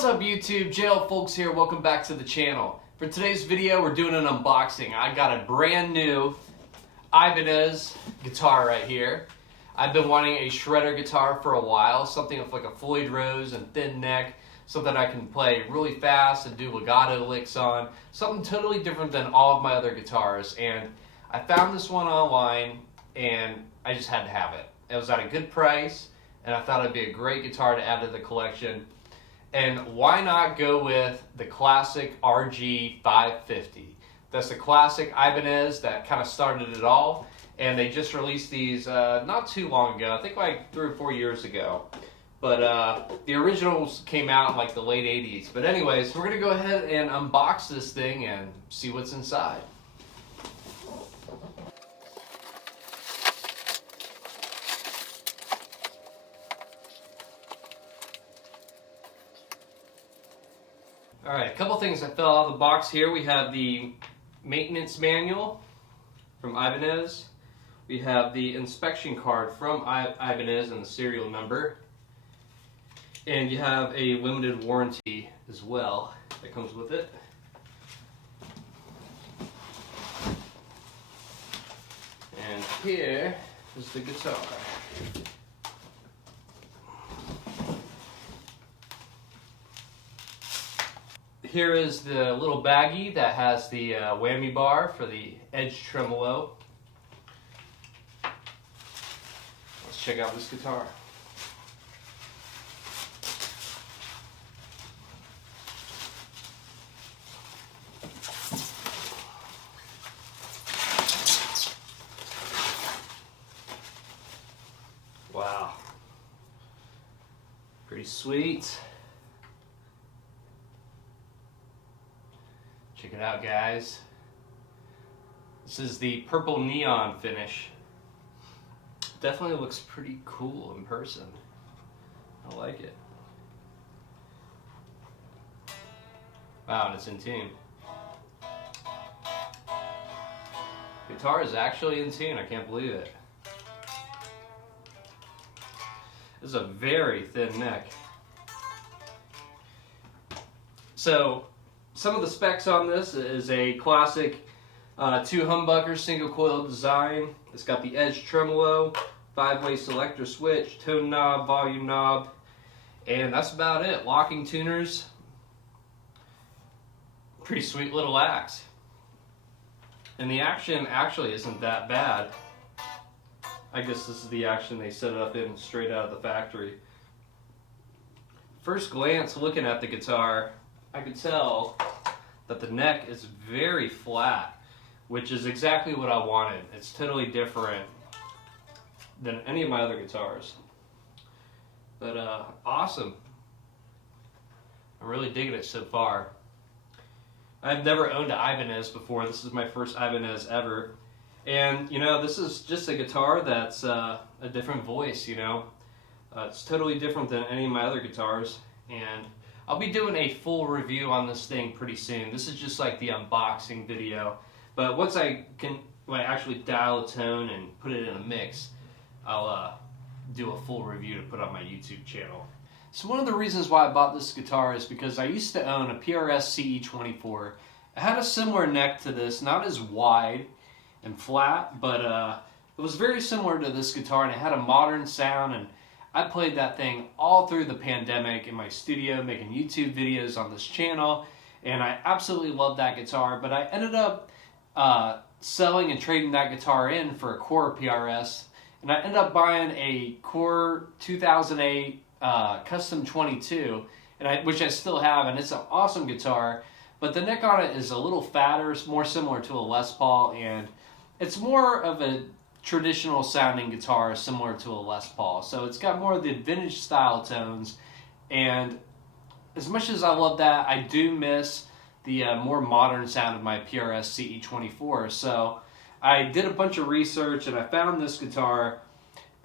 What's up YouTube, JL Fulks here, welcome back to the channel. For today's video we're doing an unboxing. I got a brand new Ibanez guitar right here. I've been wanting a shredder guitar for a while, something with like a Floyd Rose and thin neck, something I can play really fast and do legato licks on, something totally different than all of my other guitars. And I found this one online and I just had to have it. It was at a good price and I thought it'd be a great guitar to add to the collection. And why not go with the classic RG550? That's the classic Ibanez that kind of started it all. And they just released these not too long ago, I think like 3 or 4 years ago. But the originals came out in like the late 80s. But anyways, we're going to go ahead and unbox this thing and see what's inside. Alright, a couple things that fell out of the box here. We have the maintenance manual from Ibanez. We have the inspection card from Ibanez and the serial number. And you have a limited warranty as well that comes with it. And here is the guitar. Here is the little baggie that has the whammy bar for the edge tremolo. Let's check out this guitar. Wow. Pretty sweet. Check it out, guys. This is the purple neon finish. Definitely looks pretty cool in person. I like it. Wow, and it's in tune. Guitar is actually in tune, I can't believe it. This is a very thin neck. So, some of the specs on this is a classic 2 humbucker single coil design. It's got the edge tremolo, 5-way selector switch, tone knob, volume knob, and that's about it. Locking tuners. Pretty sweet little axe. And the action actually isn't that bad. I guess this is the action they set it up in straight out of the factory. First glance looking at the guitar, I could tell that the neck is very flat, which is exactly what I wanted. It's totally different than any of my other guitars. But awesome. I'm really digging it so far. I've never owned an Ibanez before. This is my first Ibanez ever. And you know, this is just a guitar that's a different voice, you know. It's totally different than any of my other guitars. And I'll be doing a full review on this thing pretty soon. This is just like the unboxing video. But once I can actually dial a tone and put it in a mix, I'll do a full review to put on my YouTube channel. So one of the reasons why I bought this guitar is because I used to own a PRS CE24. It had a similar neck to this, not as wide and flat, but it was very similar to this guitar, and it had a modern sound, and I played that thing all through the pandemic in my studio, making YouTube videos on this channel, and I absolutely loved that guitar, but I ended up selling and trading that guitar in for a Core PRS, and I ended up buying a Core 2008 Custom 22, which I still have, and it's an awesome guitar, but the neck on it is a little fatter, it's more similar to a Les Paul, and it's more of a traditional sounding guitar similar to a Les Paul. So it's got more of the vintage style tones, and as much as I love that, I do miss the more modern sound of my PRS CE24. So I did a bunch of research and I found this guitar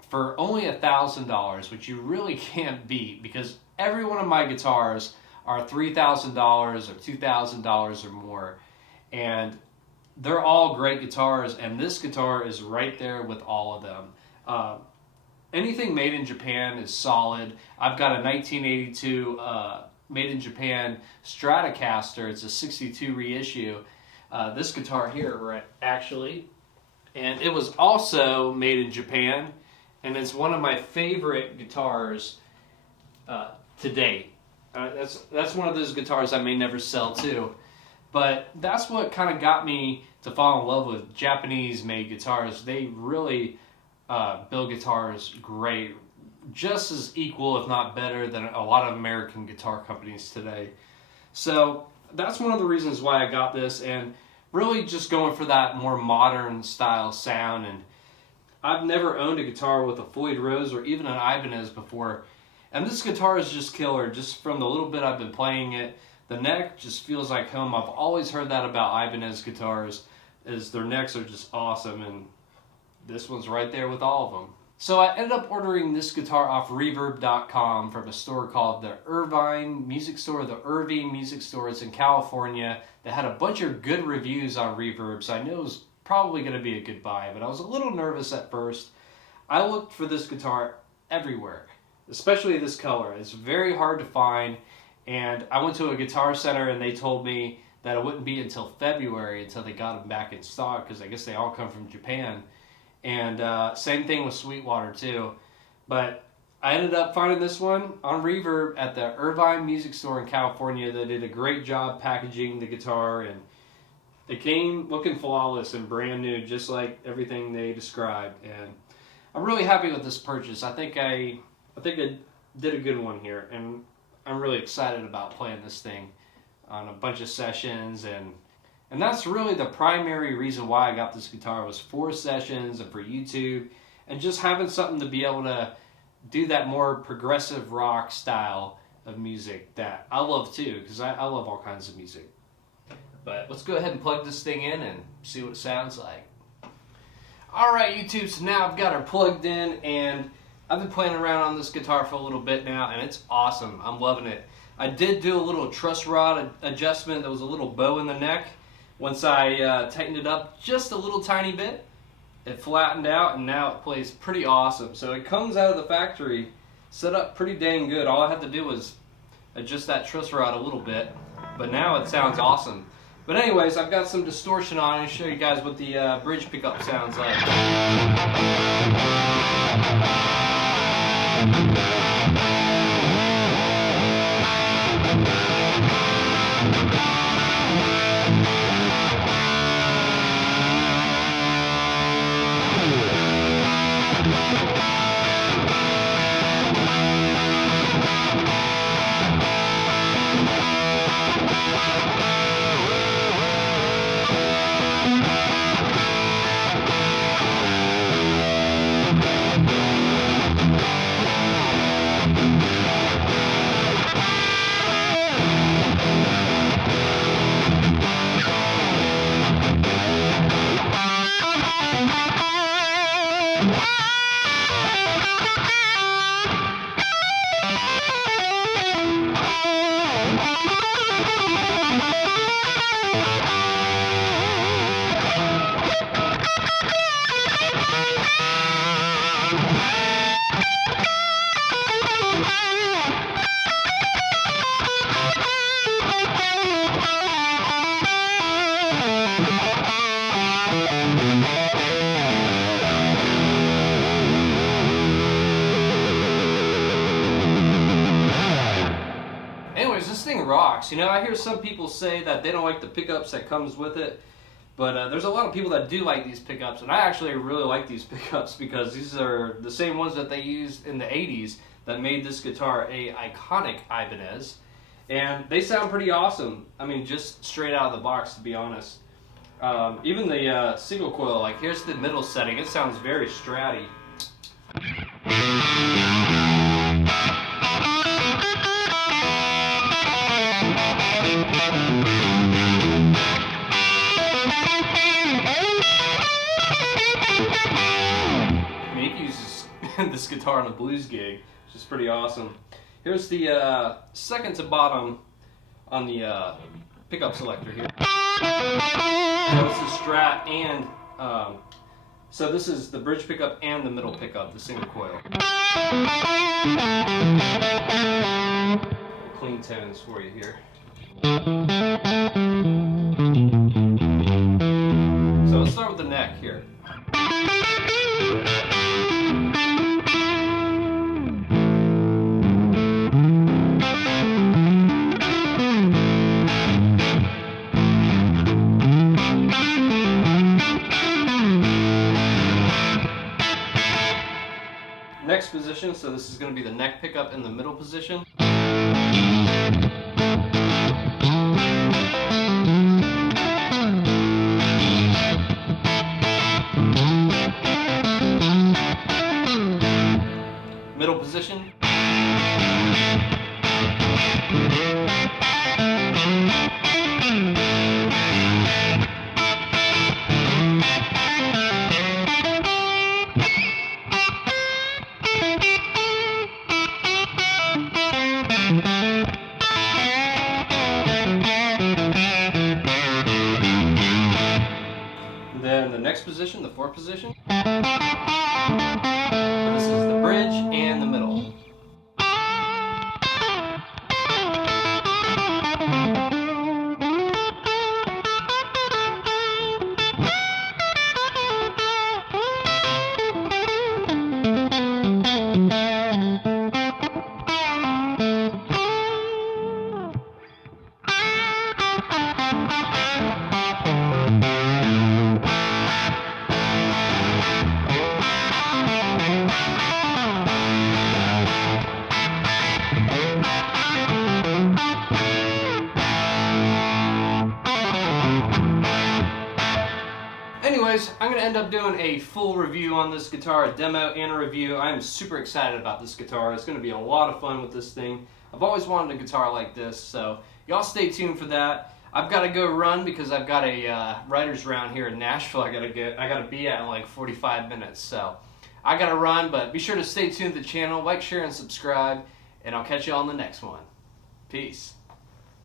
for only $1,000, which you really can't beat because every one of my guitars are $3,000 or $2,000 or more, and they're all great guitars, and this guitar is right there with all of them. Anything made in Japan is solid. I've got a 1982 made in Japan Stratocaster. It's a 62 reissue. This guitar here, right, actually. And it was also made in Japan. And it's one of my favorite guitars to date. That's one of those guitars I may never sell too. But that's what kind of got me to fall in love with Japanese-made guitars. They really build guitars great, just as equal, if not better, than a lot of American guitar companies today. So that's one of the reasons why I got this, and really just going for that more modern style sound. And I've never owned a guitar with a Floyd Rose or even an Ibanez before, and this guitar is just killer. Just from the little bit I've been playing it, the neck just feels like home. I've always heard that about Ibanez guitars, is their necks are just awesome, and this one's right there with all of them. So I ended up ordering this guitar off Reverb.com from a store called the Irvine Music Store, the Irving Music Store. It's in California. They had a bunch of good reviews on Reverb, so I knew it was probably going to be a good buy, but I was a little nervous at first. I looked for this guitar everywhere, especially this color. It's very hard to find, and I went to a Guitar Center and they told me that it wouldn't be until February until they got them back in stock, because I guess they all come from Japan. And same thing with Sweetwater too. But I ended up finding this one on Reverb at the Irvine Music Store in California. They did a great job packaging the guitar, and it came looking flawless and brand new, just like everything they described. And I'm really happy with this purchase. I think I did a good one here, and I'm really excited about playing this thing on a bunch of sessions, and that's really the primary reason why I got this guitar, was for sessions and for YouTube, and just having something to be able to do that more progressive rock style of music that I love too, because I love all kinds of music. But let's go ahead and plug this thing in and see what it sounds like. Alright YouTube, so now I've got her plugged in, and I've been playing around on this guitar for a little bit now, and it's awesome. I'm loving it. I did do a little truss rod adjustment. There was a little bow in the neck. Once I tightened it up just a little tiny bit, it flattened out, and now it plays pretty awesome. So it comes out of the factory set up pretty dang good. All I had to do was adjust that truss rod a little bit, but now it sounds awesome. But anyways, I've got some distortion on and show you guys what the bridge pickup sounds like. Rocks. You know, I hear some people say that they don't like the pickups that comes with it, but there's a lot of people that do like these pickups, and I actually really like these pickups because these are the same ones that they used in the 80s that made this guitar a iconic Ibanez, and they sound pretty awesome. I mean, just straight out of the box, to be honest. Even the single coil, like here's the middle setting, it sounds very stratty. This guitar on a blues gig, which is pretty awesome. Here's the second to bottom on the pickup selector here. That's the Strat, and so this is the bridge pickup and the middle pickup, the single coil. We'll clean tones for you here. So let's start with the neck here. Next position, so this is going to be the neck pickup in the middle position. Middle position. Then the next position, the fourth position. This is the bridge and the middle. Anyways, I'm going to end up doing a full review on this guitar, a demo and a review. I'm super excited about this guitar. It's going to be a lot of fun with this thing. I've always wanted a guitar like this, so y'all stay tuned for that. I've got to go run because I've got a writer's round here in Nashville I got to be at in like 45 minutes. So I got to run, but be sure to stay tuned to the channel, like, share, and subscribe, and I'll catch you all in the next one. Peace.